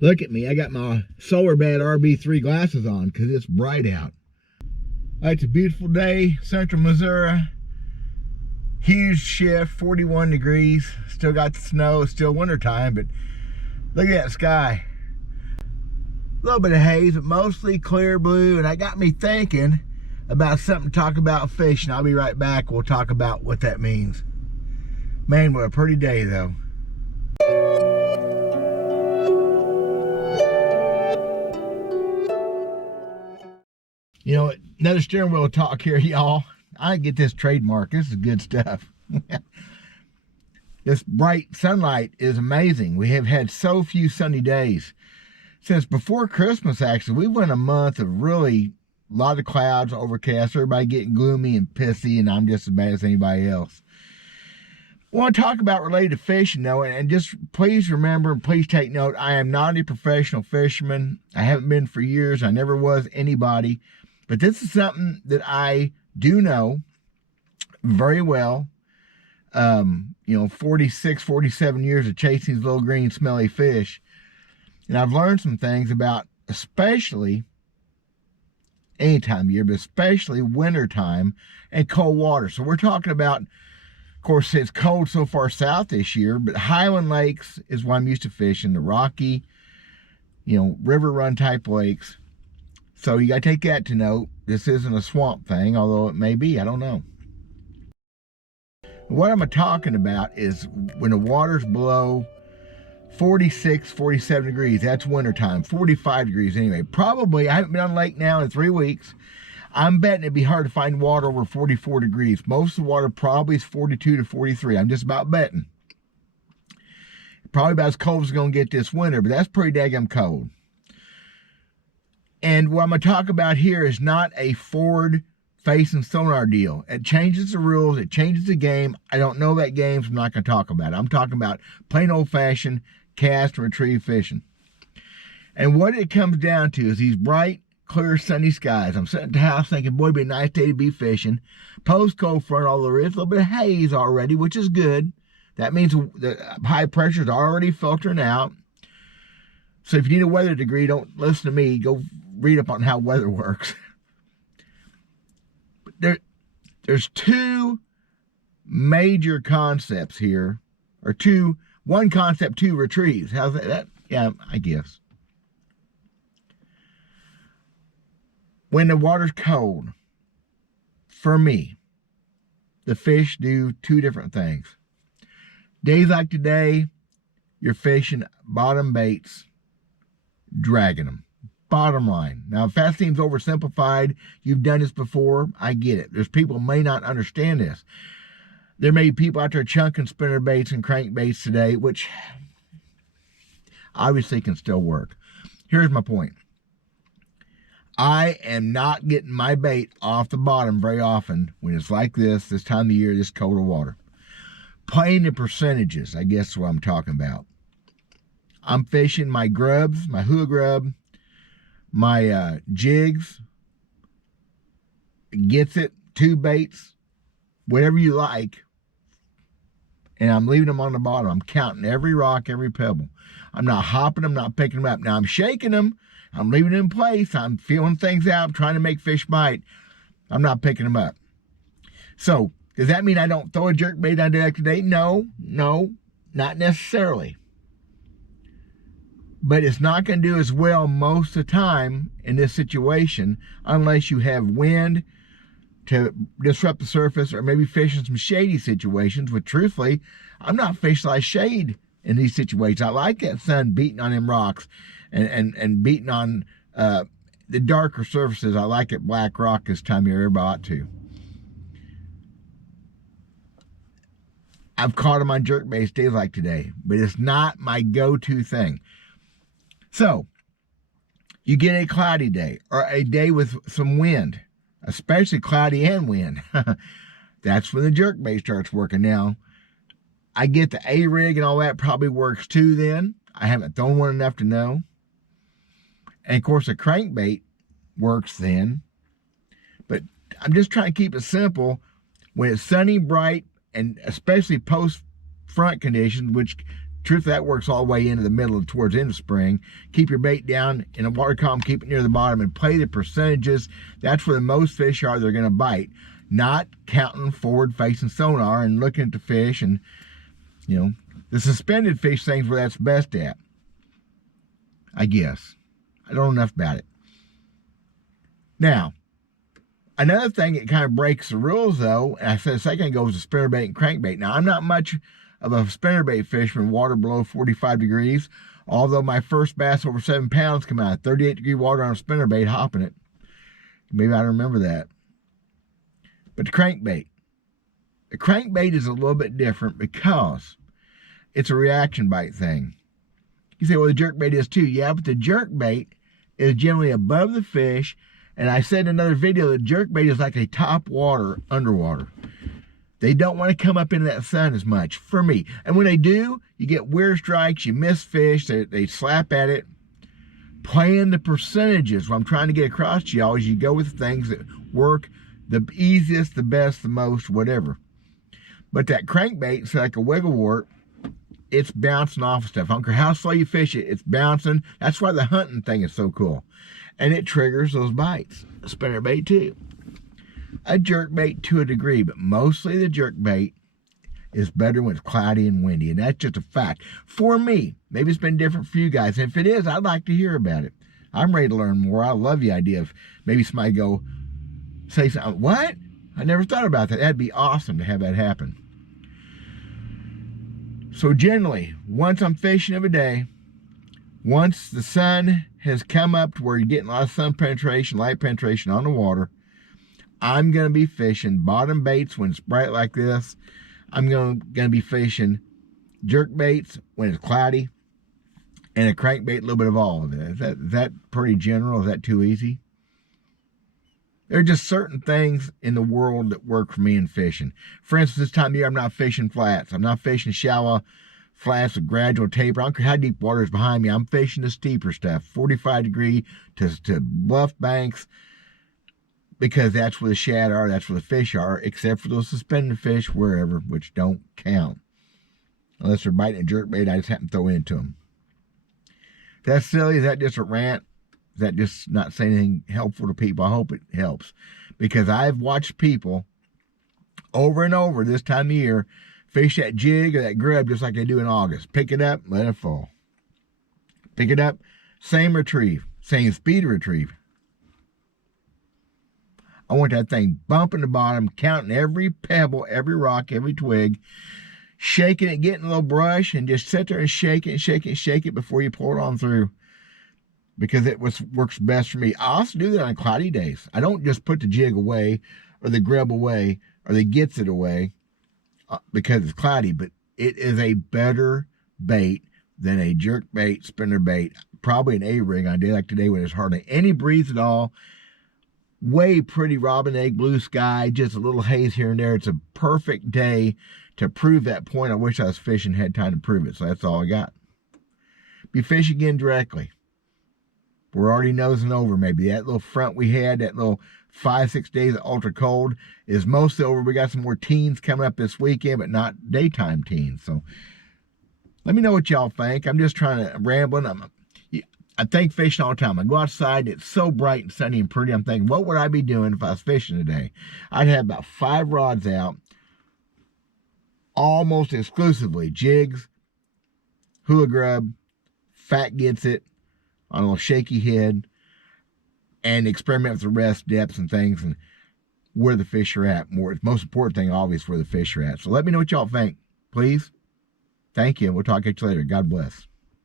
Look at me. I got my Solar Bad RB3 glasses on because it's bright out. It's a beautiful day, central Missouri. Huge shift, 41 degrees. Still got the snow. It's still wintertime, but look at that sky. A little bit of haze, but mostly clear blue. And that got me thinking about something to talk about fishing. I'll be right back. We'll talk about what that means. Man, what a pretty day, though. You know, another steering wheel talk here, y'all. I get this trademark. This is good stuff. This bright sunlight is amazing. We have had so few sunny days. Since before Christmas, actually, we went a month of really a lot of clouds, overcast, everybody getting gloomy and pissy, and I'm just as bad as anybody else. I want to talk about related to fishing, though, and just please remember, and please take note, I am not a professional fisherman. I haven't been for years. I never was anybody. But this is something that I do know very well. 46, 47 years of chasing these little green smelly fish. And I've learned some things about, especially any time of year, but especially wintertime and cold water. So we're talking about, of course, it's cold so far south this year, but Highland lakes is what I'm used to fishing. The rocky, river run type lakes. So you got to take that to note. This isn't a swamp thing, although it may be. I don't know. What I'm talking about is when the water's below 46, 47 degrees. That's wintertime. 45 degrees anyway. Probably, I haven't been on a lake now in 3 weeks. I'm betting it'd be hard to find water over 44 degrees. Most of the water probably is 42 to 43. I'm just about betting. Probably about as cold as it's going to get this winter, but that's pretty daggum cold. And what I'm going to talk about here is not a forward-facing sonar deal. It changes the rules. It changes the game. I don't know that game, so I'm not going to talk about it. I'm talking about plain old-fashioned cast and retrieve fishing. And what it comes down to is these bright, clear, sunny skies. I'm sitting at the house thinking, boy, it'd be a nice day to be fishing. Post-cold front, although there is a little bit of haze already, which is good. That means the high pressure is already filtering out. So if you need a weather degree, don't listen to me. Go read up on how weather works. But there's two major concepts here, or one concept, two retrieves. How's that? Yeah, I guess. When the water's cold, for me, the fish do two different things. Days like today, you're fishing bottom baits, dragging them. Bottom line. Now, if that seems oversimplified, you've done this before, I get it. There's people who may not understand this. There may be people out there chunking spinner baits and crankbaits today, which obviously can still work. Here's my point. I am not getting my bait off the bottom very often when it's like this time of year, this cold of water. Playing the percentages, I guess is what I'm talking about. I'm fishing my grubs, my hula grub, my jigs, gets it, two baits, whatever you like, and I'm leaving them on the bottom. I'm counting every rock, every pebble. I'm not hopping them, not picking them up. Now I'm shaking them, I'm leaving them in place, I'm feeling things out, I'm trying to make fish bite. I'm not picking them up. So, does that mean I don't throw a jerkbait on deck today? No, not necessarily. But it's not going to do as well most of the time in this situation unless you have wind to disrupt the surface or maybe fishing some shady situations, but truthfully, I'm not fishing like shade in these situations. I like that sun beating on them rocks and beating on the darker surfaces. I like it black rock this time of year, everybody ought to. I've caught them on jerkbaits days like today, but it's not my go-to thing. So, you get a cloudy day or a day with some wind, especially cloudy and wind. That's when the jerkbait starts working. Now, I get the A-rig and all that probably works too then. I haven't thrown one enough to know. And of course, a crankbait works then. But I'm just trying to keep it simple. When it's sunny, bright, and especially post-front conditions, which Truth, that works all the way into the middle towards the end of spring. Keep your bait down in a water column, keep it near the bottom, and play the percentages. That's where the most fish are they're going to bite. Not counting forward-facing sonar and looking at the fish. And, you know, the suspended fish thing's where that's best at, I guess. I don't know enough about it. Now, another thing that kind of breaks the rules, though, and I said a second ago, was the spinnerbait and crankbait. Now, I'm not much of a spinnerbait fisherman, water below 45 degrees, although my first bass over 7 pounds came out of 38-degree water on a spinnerbait, hopping it. Maybe I remember that. But the crankbait is a little bit different because it's a reaction bite thing. You say, well, the jerkbait is too. Yeah, but the jerkbait is generally above the fish. And I said in another video that jerkbait is like a top water underwater. They don't want to come up into that sun as much, for me. And when they do, you get weird strikes, you miss fish, they slap at it. Playing the percentages, what I'm trying to get across to y'all is you go with the things that work the easiest, the best, the most, whatever. But that crankbait, it's like a wiggle wart, it's bouncing off of stuff. I don't care how slow you fish it, it's bouncing. That's why the hunting thing is so cool. And it triggers those bites. A spinnerbait too. A jerkbait to a degree, but mostly the jerkbait is better when it's cloudy and windy. And that's just a fact. For me, maybe it's been different for you guys. And if it is, I'd like to hear about it. I'm ready to learn more. I love the idea of maybe somebody go say something. What? I never thought about that. That'd be awesome to have that happen. So generally, once I'm fishing every day, once the sun has come up to where you're getting a lot of sun penetration, light penetration on the water, I'm going to be fishing bottom baits when it's bright like this. I'm going to be fishing jerk baits when it's cloudy, and a crankbait, a little bit of all of it. Is that pretty general? Is that too easy? There are just certain things in the world that work for me in fishing. For instance, this time of year, I'm not fishing flats. I'm not fishing shallow flats with gradual taper. I don't care how deep water is behind me. I'm fishing the steeper stuff, 45 degree to bluff banks, because that's where the shad are, that's where the fish are, except for those suspended fish wherever, which don't count. Unless they're biting a jerkbait, I just happen to throw into them. That's silly. Is that just a rant? Is that just not saying anything helpful to people? I hope it helps. Because I've watched people over and over this time of year fish that jig or that grub just like they do in August. Pick it up, let it fall. Pick it up, same retrieve, same speed of retrieve. I want that thing bumping the bottom, counting every pebble, every rock, every twig, shaking it, getting a little brush, and just sit there and shake it, shake it, shake it before you pull it on through. Because it works best for me. I also do that on cloudy days. I don't just put the jig away or the grub away or the gets it away because it's cloudy, but it is a better bait than a jerk bait, spinner bait, probably an A-ring on a day like today when there's hardly any breeze at all. Way pretty robin egg, blue sky, just a little haze here and there. It's a perfect day to prove that point. I wish I was fishing, had time to prove it, so that's all I got. Be fishing again directly. We're already nosing over maybe. That little front we had, that little 5-6 days of ultra cold is mostly over. We got some more teens coming up this weekend, but not daytime teens. So let me know what y'all think. I'm just trying to ramble. I think fishing all the time. I go outside, it's so bright and sunny and pretty. I'm thinking, what would I be doing if I was fishing today? I'd have about 5 rods out, almost exclusively jigs, hula grub, fat gets it, on a little shaky head, and experiment with the rest, depths, and things, and where the fish are at. The most important thing, obviously, where the fish are at. So let me know what y'all think, please. Thank you. We'll talk to you later. God bless.